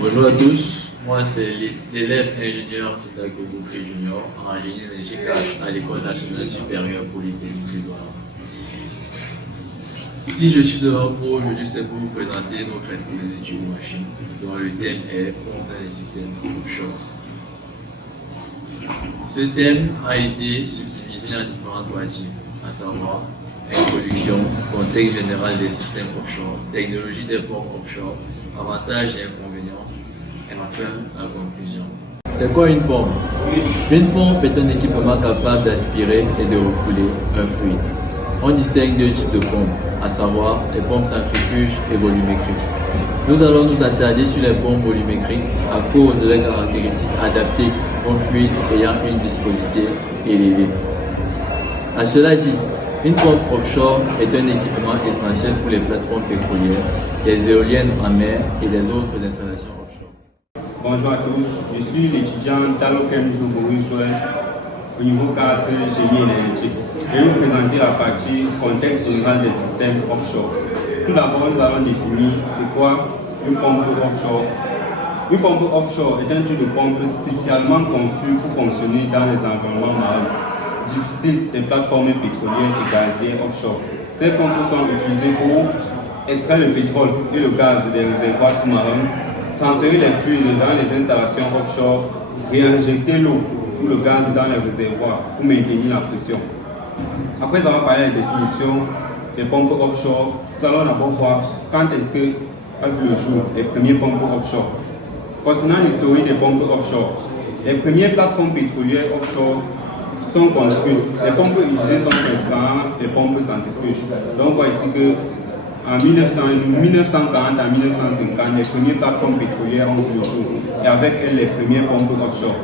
Bonjour à tous, moi c'est l'élève ingénieur Tindako Boukri Junior en génie énergie 4 à l'École nationale supérieure polytechnique du Douala. Si je suis devant vous aujourd'hui, c'est pour vous présenter notre exposition d'études machines dont le thème est pompe dans les systèmes offshore. Ce thème a été subdivisé en différentes parties, à savoir introduction, contexte général des systèmes offshore, technologie des pompes offshore, avantages et inconvénients, et enfin la conclusion. C'est quoi une pompe? Une pompe est un équipement capable d'aspirer et de refouler un fluide. On distingue deux types de pompes, à savoir les pompes centrifuges et volumétriques. Nous allons nous attarder sur les pompes volumétriques à cause de leurs caractéristiques adaptées aux fluides ayant une viscosité élevée. À cela dit, une pompe offshore est un équipement essentiel pour les plateformes pétrolières, les éoliennes en mer et les autres installations offshore. Bonjour à tous, je suis l'étudiant Talokem Zobouri au niveau 4 génie énergétique. Je vais vous présenter la partie contexte général des systèmes offshore. Tout d'abord, nous allons définir c'est quoi une pompe offshore. Une pompe offshore est un type de pompe spécialement conçue pour fonctionner dans les environnements marins difficiles des plateformes pétrolières et gazières offshore. Ces pompes sont utilisées pour extraire le pétrole et le gaz des réservoirs sous-marins, transférer les fluides dans les installations offshore, réinjecter l'eau ou le gaz dans les réservoirs pour maintenir la pression. Après avoir parlé de la définition des pompes offshore, nous allons d'abord voir quand est-ce que a vu le jour les premières pompes offshore. Concernant l'historique des pompes offshore, les premières plateformes pétrolières offshore sont construites. Les pompes utilisées sont principalement les pompes centrifuges. Donc on voit ici que en 1940 à 1950, les premières plateformes pétrolières ont vu le jour et avec elles les premières pompes offshore.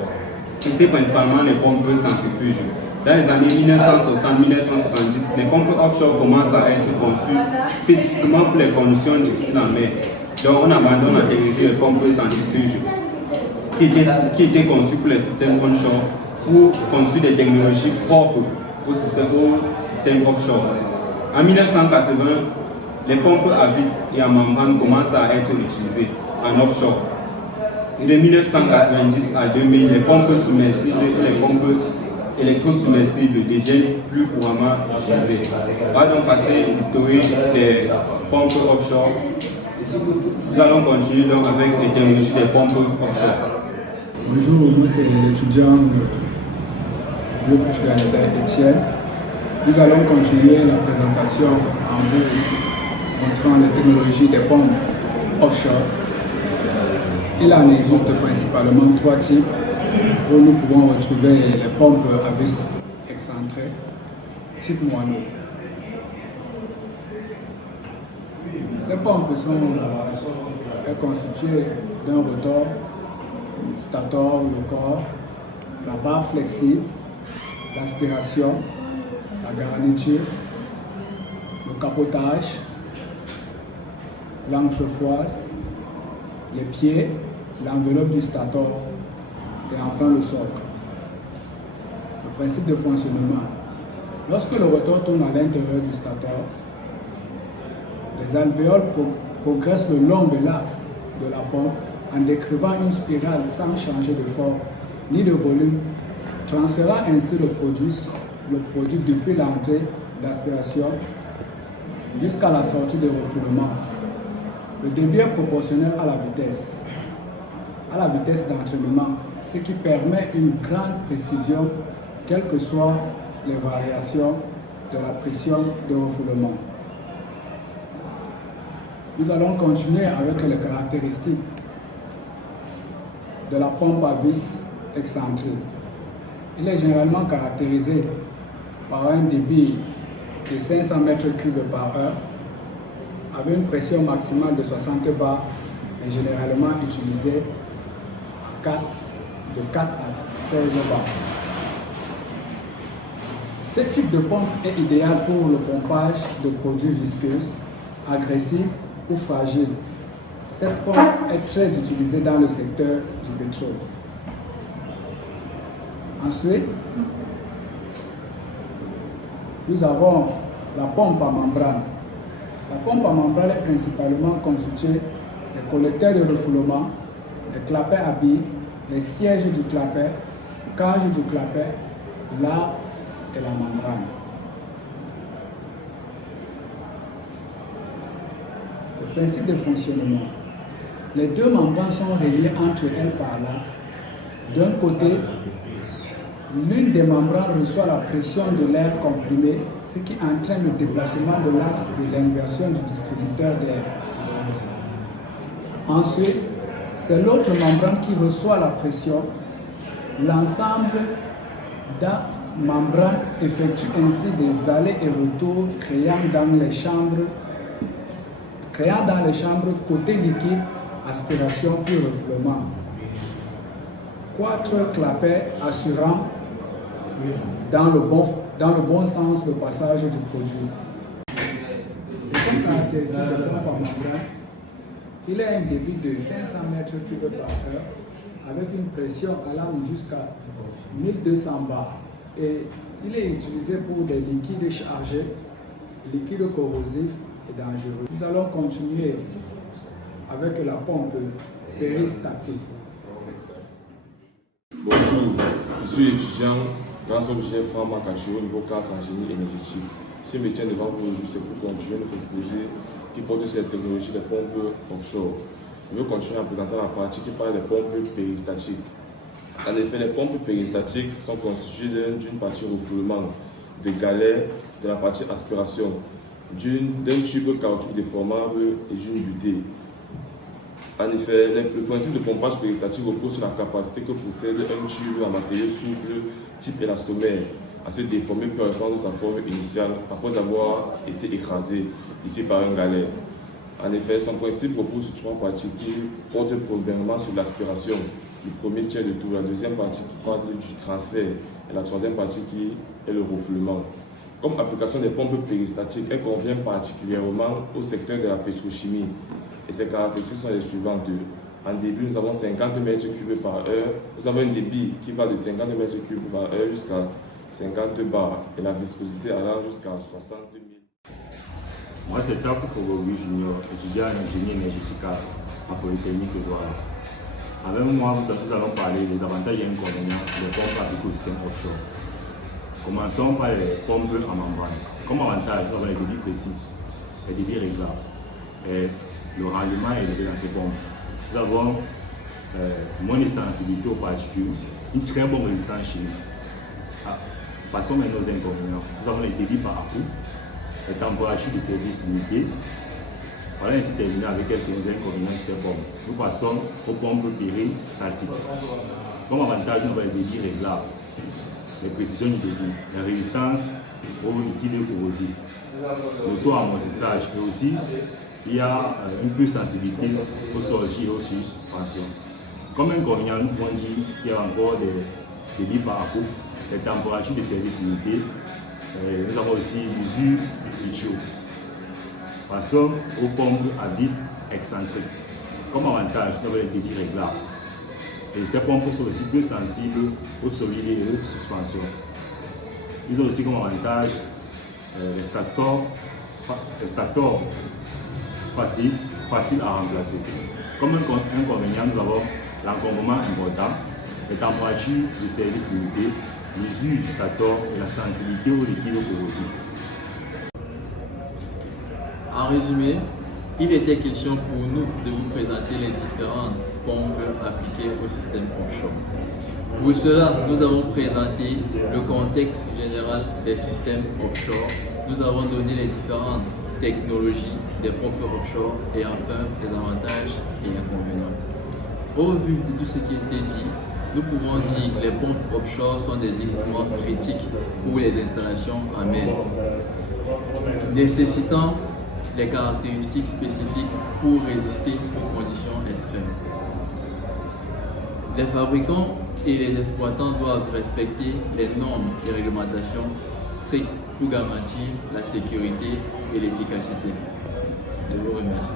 C'était principalement les pompes centrifuges. Dans les années 1960-1970, les pompes offshore commencent à être conçues spécifiquement pour les conditions difficiles en mer. Donc on abandonne la technologie des pompes centrifuges qui étaient conçues pour les systèmes onshore pour construire des technologies propres au système offshore. En 1980, les pompes à vis et à membrane commencent à être utilisées en offshore. Et de 1990 à 2000, les pompes submersibles et les pompes électrosubmersibles deviennent plus couramment utilisées. On va donc passer l'historique des pompes offshore. Nous allons continuer donc avec les technologies des pompes offshore. Bonjour, moi c'est l'étudiant Etienne. Nous allons continuer la présentation en vous montrant les technologies des pompes offshore. Il en existe principalement trois types où nous pouvons retrouver les pompes à vis excentrées, type moineau. Ces pompes sont constituées d'un rotor, stator, le corps, la barre flexible, l'aspiration, la garniture, le capotage, l'entrefoise, les pieds, l'enveloppe du stator et enfin le socle. Le principe de fonctionnement. Lorsque le rotor tourne à l'intérieur du stator, les alvéoles progressent le long de l'axe de la pompe en décrivant une spirale sans changer de forme ni de volume, transférant ainsi le produit depuis l'entrée d'aspiration jusqu'à la sortie de refoulement. Le débit est proportionnel à la vitesse d'entraînement, ce qui permet une grande précision, quelles que soient les variations de la pression de refoulement. Nous allons continuer avec les caractéristiques de la pompe à vis excentrée. Il est généralement caractérisé par un débit de 500 m3 par heure, avec une pression maximale de 60 bars et généralement utilisé de 4 à 16 bars. Ce type de pompe est idéal pour le pompage de produits visqueux, agressifs ou fragiles. Cette pompe est très utilisée dans le secteur du pétrole. Ensuite, nous avons la pompe à membrane. La pompe à membrane est principalement constituée des collecteurs de refoulement les clapets à billes, les sièges du clapet, cage du clapet, l'arbre et la membrane. Le principe de fonctionnement. Les deux membranes sont reliées entre elles par l'axe. D'un côté, l'une des membranes reçoit la pression de l'air comprimé, ce qui entraîne le déplacement de l'axe de l'inversion du distributeur d'air. Ensuite, c'est l'autre membrane qui reçoit la pression. L'ensemble d'axes membranes effectue ainsi des allers et retours, créant dans les chambres côté liquide, aspiration puis refoulement. 4 clapets assurant dans le bon sens le passage du produit. Comme caractéristique de pompe à membrane, il a un débit de 500 m3 par heure avec une pression allant jusqu'à 1200 bars et il est utilisé pour des liquides chargés, liquides corrosifs et dangereux. Nous allons continuer avec la pompe péristatique. Bonjour, je suis étudiant dans l'objet Franck Makacho au niveau 4 en génie énergétique. Si je me tiens devant vous aujourd'hui, c'est pour continuer notre exposé qui porte sur les technologies des pompes offshore. Je veux continuer en présentant la partie qui parle des pompes péristatiques. En effet, les pompes péristatiques sont constituées d'une partie refoulement, de galets, de la partie aspiration, d'un tube caoutchouc déformable et d'une butée. En effet, le principe de pompage péristatique repose sur la capacité que possède un tube en matériau souple type élastomère à se déformer puis à reprendre sa forme initiale après avoir été écrasé ici par un galet. En effet, son principe repose sur 3 parties qui portent premièrement sur l'aspiration, le premier tiers de tout, la deuxième partie qui parle du transfert et la troisième partie qui est le refoulement. Comme application des pompes péristatiques, elle convient particulièrement au secteur de la pétrochimie. Et ses caractéristiques sont les suivantes. En début, nous avons 50 m3 par heure. Nous avons un débit qui va de 50 m3 par heure jusqu'à 50 bars et la viscosité allant jusqu'à 60 000. Moi, c'est Takou Fogori Junior, étudiant en génie énergétique à Polytechnique de Douala. Avec moi, nous allons parler des avantages et inconvénients des pompes appliquées au système offshore. Commençons par les pompes en membrane. Comme avantage, nous avons les débits précis, les débits réglables et le rendement est élevé dans ces pompes. Nous avons moins de sensibilité aux particules, une très bonne résistance chimique. Passons maintenant aux inconvénients. Nous avons les débits par à-coup, les températures de service limitées. Voilà ainsi terminé avec quelques inconvénients de ces pompes. Nous passons aux pompes péristatiques. Comme avantage, nous avons les débits réglables, les précisions du débit, la résistance aux liquides corrosifs, l'auto-amortissage et aussi il y a une plus sensibilité aux sorties et aux suspensions. Comme inconvénient, nous pouvons dire qu'il y a encore des débits par à-coup, les températures de service limitées. Nous avons aussi l'usure du chaud. Passons aux pompes à vis excentriques. Comme avantage, nous avons les débits réglables. Et ces pompes sont aussi plus sensibles aux solides et aux suspensions. Ils ont aussi comme avantage les stators faciles à remplacer. Comme inconvénient, nous avons l'encombrement important, les températures de service limitées, l'usure du stator et la sensibilité aux liquides corrosifs. En résumé, il était question pour nous de vous présenter les différentes pompes appliquées au système offshore. Pour cela, nous avons présenté le contexte général des systèmes offshore, nous avons donné les différentes technologies des pompes offshore et enfin les avantages et inconvénients. Au vu de tout ce qui a été dit, nous pouvons dire que les pompes offshore sont des équipements critiques pour les installations en mer, nécessitant les caractéristiques spécifiques pour résister aux conditions extrêmes. Les fabricants et les exploitants doivent respecter les normes et réglementations strictes pour garantir la sécurité et l'efficacité. Je vous remercie.